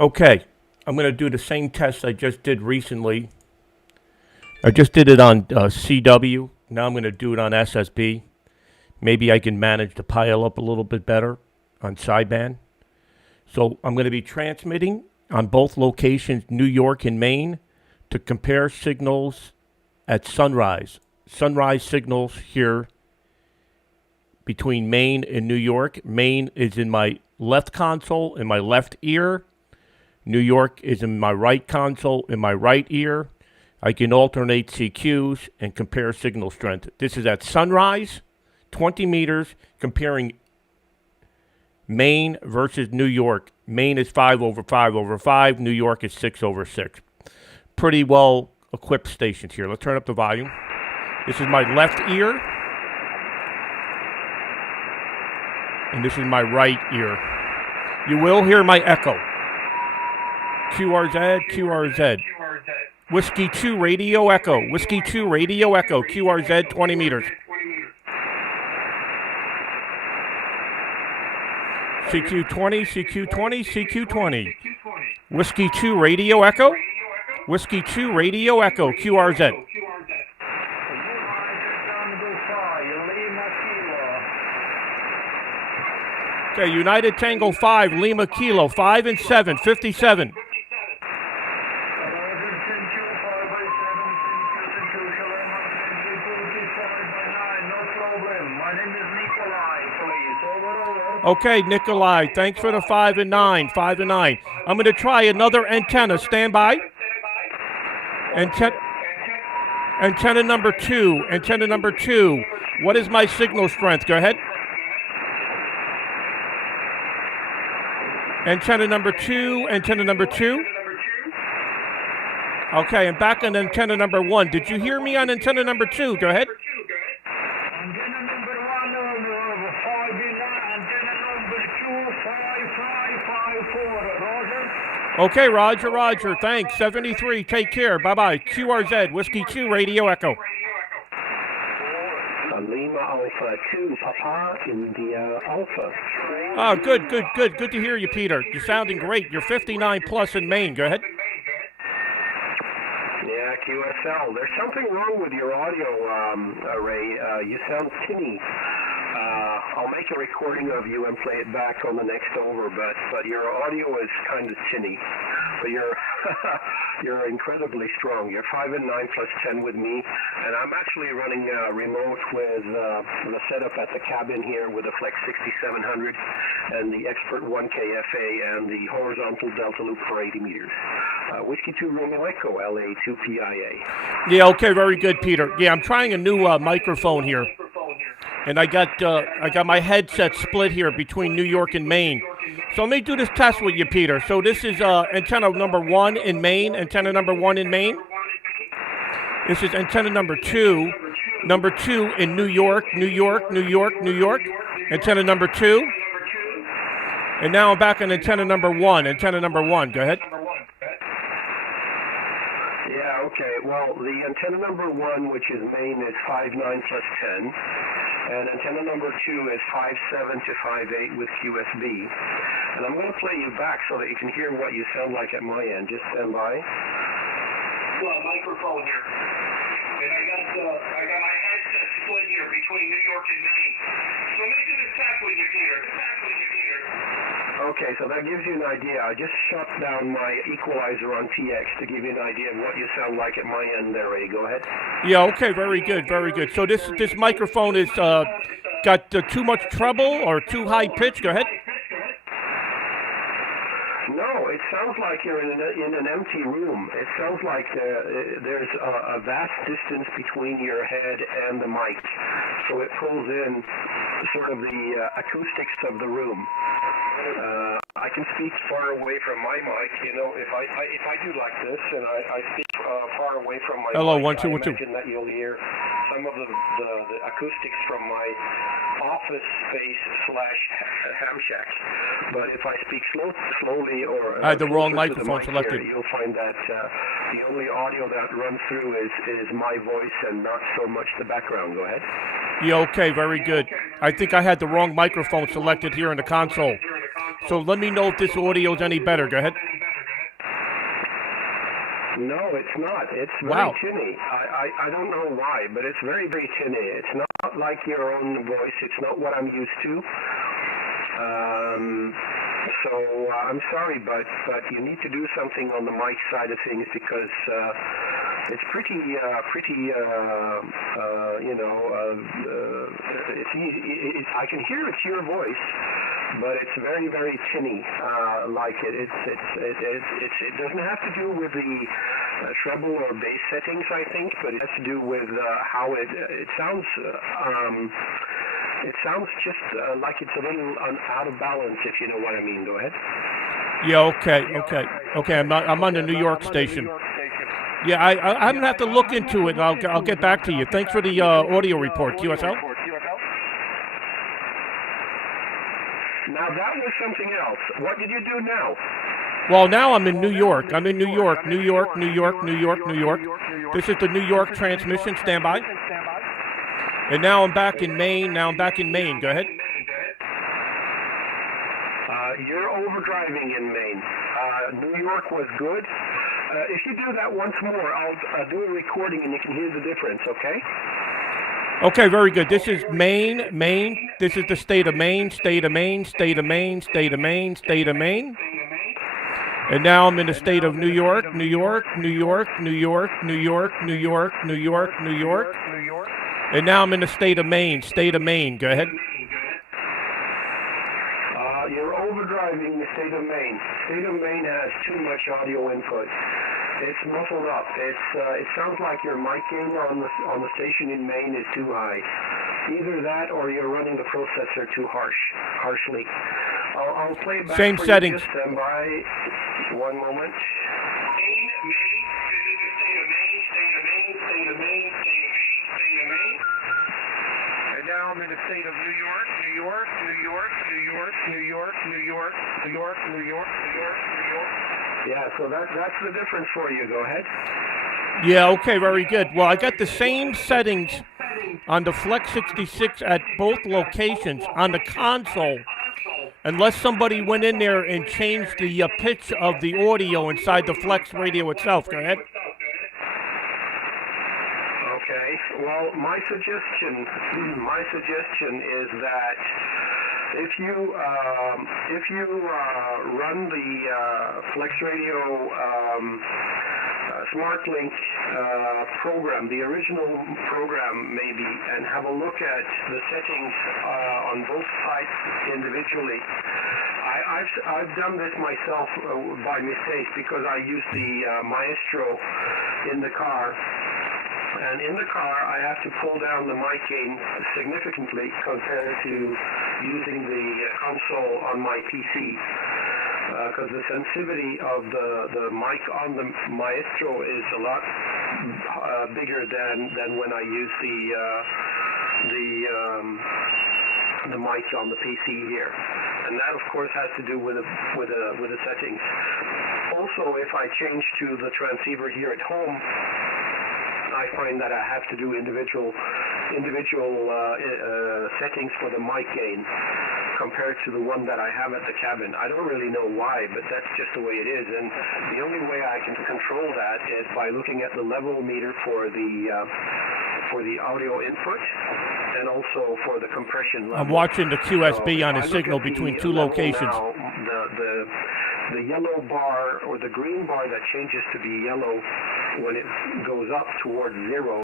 Okay, I'm going to do the same test I just did recently. I just did it on CW. Now I'm going to do it on SSB. Maybe I can manage to pile up a little bit better on sideband. So I'm going to be transmitting on both locations, New York and Maine, to compare signals at sunrise. Sunrise signals here between Maine and New York. Maine is in my left console, in my left ear. New York is in my right console, in my right ear. I can alternate CQs and compare signal strength. This is at sunrise, 20 meters, comparing Maine versus New York. Maine is 5 over 5 over 5. New York is 6 over 6. Pretty well equipped stations here. Let's turn up the volume. This is my left ear. And this is my right ear. You will hear my echo. QRZ, QRZ. Whiskey 2 radio echo. Whiskey 2 radio echo. QRZ 20 meters. CQ 20, CQ 20, CQ 20. Whiskey 2 radio echo. Whiskey 2 radio echo. QRZ. Okay, United Tango 5, Lima Kilo, 5 and 7, 57. Okay, Nikolai, thanks for the 5 and 9, 5 and 9. I'm going to try another antenna. Stand by. Antenna number 2, antenna number 2. What is my signal strength? Go ahead. Antenna number 2, antenna number 2. Okay, I'm back on antenna number 1. Did you hear me on antenna number 2? Go ahead. Antenna number 1, 5 in antenna number 2, 5554. Roger? Okay, Roger, Roger. Thanks. 73. Take care. Bye-bye. QRZ, Whiskey 2, Radio Echo. Lima Alpha 2, Papa, India Alpha. Oh, good to hear you, Peter. You're sounding great. You're 59 plus in Maine. Go ahead. Yeah, QSL. There's something wrong with your audio array. You sound tinny. I'll make a recording of you and play it back on the next over, but your audio is kind of tinny. But you're incredibly strong. You're 5 and 9 plus 10 with me, and I'm actually running remote with the setup at the cabin here with the Flex 6700 and the Expert 1KFA and the horizontal Delta Loop for 80 meters. Whiskey 2 Romeo Echo, LA 2 PIA. Yeah, okay, very good, Peter. Yeah, I'm trying a new microphone here. And I got my headset split here between New York and Maine. So let me do this test with you, Peter. So this is antenna number 1 in Maine, antenna number 1 in Maine. This is antenna number 2 in New York, New York, New York, New York. Antenna number 2. And now I'm back on antenna number 1, antenna number 1. Go ahead. Yeah, okay. Well, the antenna number 1, which is Maine, is 5'9 plus 10. And antenna number 2 is 5'7 to 5'8 with QSB. And I'm going to play you back so that you can hear what you sound like at my end. Just stand by. Well, microphone here. And I got my headset split here between New York and Maine. So let me do this test with you, Peter. Okay, so that gives you an idea. I just shut down my equalizer on TX to give you an idea of what you sound like at my end there, Ray. Go ahead. Yeah, okay, very good, very good. So this microphone is got too much treble or too high pitch. Go ahead. No, it sounds like you're in an empty room. It sounds like there's a vast distance between your head and the mic, so it pulls in sort of the acoustics of the room. I can speak far away from my mic. You know, if I do like this and I speak far away from my Hello, mic, 1 2 1 2. I imagine that you'll hear some of the acoustics from my office space / ham shack. But if I speak slowly or I had the wrong closer to microphone mic selected. here, you'll find that the only audio that runs through is my voice and not so much the background. Go ahead. Yeah, okay, very good. I think I had the wrong microphone selected here in the console. So let me know if this audio is any better. Go ahead. No, it's not. It's very Wow. tinny. I don't know why, but it's very, very tinny. It's not like your own voice. It's not what I'm used to. So I'm sorry, but you need to do something on the mic side of things because it's pretty, it's easy. I can hear it's your voice, but it's very, very tinny. Like it doesn't have to do with the treble or bass settings, I think, but it has to do with how it sounds. It sounds just like it's a little out of balance, if you know what I mean. Go ahead. Yeah. Okay. I'm on the New York station. Yeah. I'm gonna have to look into it, and I'll get back to you. Thanks for the audio report, QSL. Now that was something else. What did you do now? Well, now I'm in New York. I'm in New York. New York. This is the New York transmission. Stand by. And now I'm back in Maine. Go ahead. You're overdriving in Maine. New York was good. If you do that once more, I'll do a recording and you can hear the difference, okay? Okay, very good. This is Maine. This is the state of Maine. And now I'm in the state of New York. And now I'm in the state of Maine. Go ahead. You're overdriving the state of Maine. State of Maine has too much audio input. It's muffled up. It sounds like your mic gain on the station in Maine is too high. Either that or you're running the processor too harshly. I'll play it back Same for settings. You. Just stand by. One moment. Maine. This is the state of Maine. And now I'm in the state of New York. Yeah, so that's the difference for you. Go ahead. Yeah, okay, very good. Well, I got the same settings on the Flex 66 at both locations on the console, unless somebody went in there and changed the pitch of the audio inside the Flex radio itself. Go ahead. Okay. Well, my suggestion is that if you run the Flex Radio SmartLink program, the original program maybe, and have a look at the settings on both sides individually. I've done this myself by mistake because I used the Maestro in the car. And in the car, I have to pull down the mic gain significantly compared to using the console on my PC. Because the sensitivity of the mic on the Maestro is a lot bigger than when I use the mic on the PC here, and that of course has to do with the settings. Also, if I change to the transceiver here at home, I find that I have to do individual settings for the mic gain compared to the one that I have at the cabin. I don't really know why, but that's just the way it is. And the only way I can control that is by looking at the level meter for the audio input and also for the compression level. I'm watching the QSB So on a if I look signal at the between two level locations. now, the yellow bar or the green bar that changes to be yellow when it goes up towards 0.